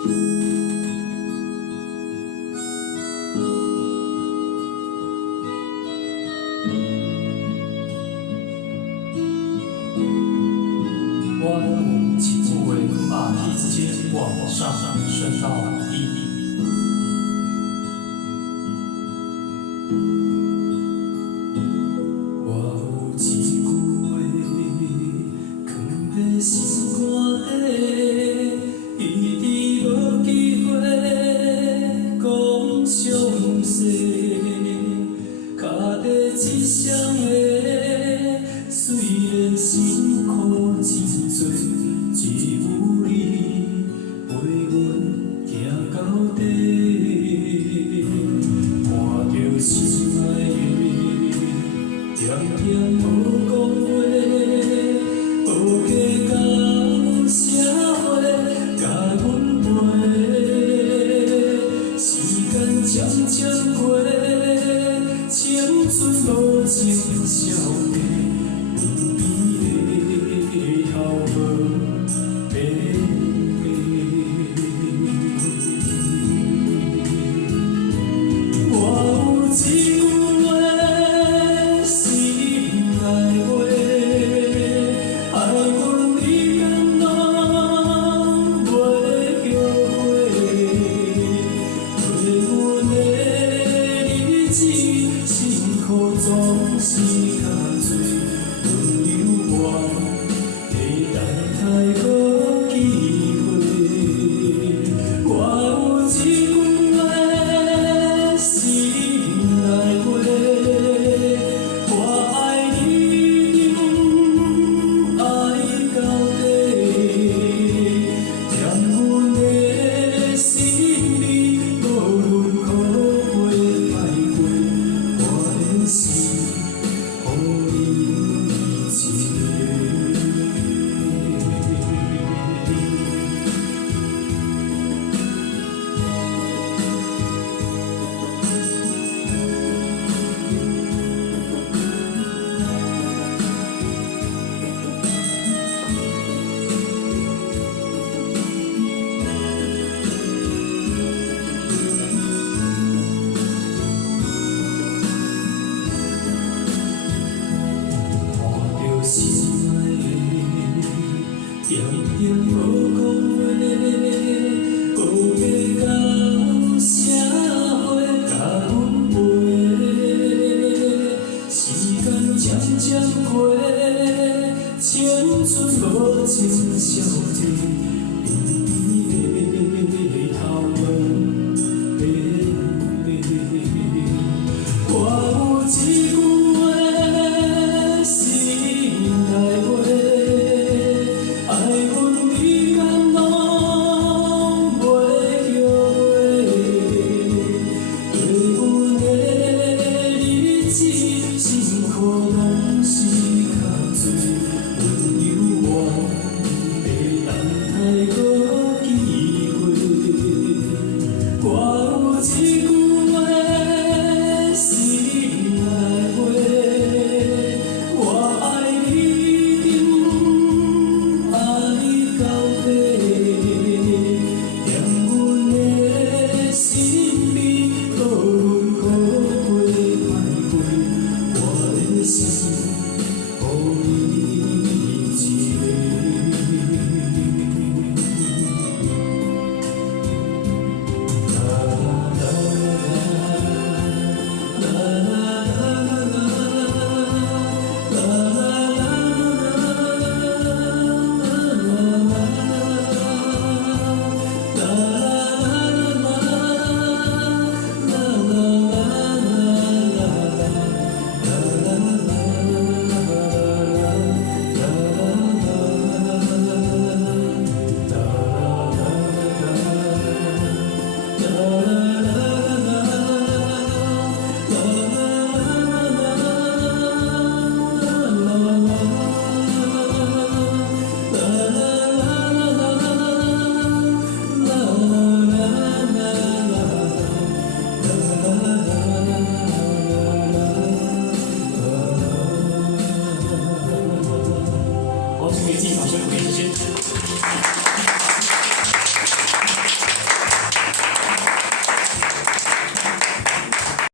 我用起步为把梯子间往上升到1。我有一句话藏在心肝底，一直无机会讲详细，脚底一双的，虽然辛苦真多，只有你陪阮行到底，看着心爱的，点点无讲话，无价到社会甲阮陪，时间渐渐过，青春无情消灭。辛苦总是较多，朋友我会等待个机会。我有一句话心内话，我爱你定爱到底，甜阮的心里无论苦过歹过。是，予你一心爱的，点点无讲话，无价到社会甲阮陪，时间渐渐过，青春无情消退，你的头毛变白，我有一句。辛苦拢是较多，温柔我会等待个机会。我有一句话心内话，我爱你定爱到底，甜阮的心里无论苦过歹过。是，予你一好，请给自己掌声鼓励，谢谢。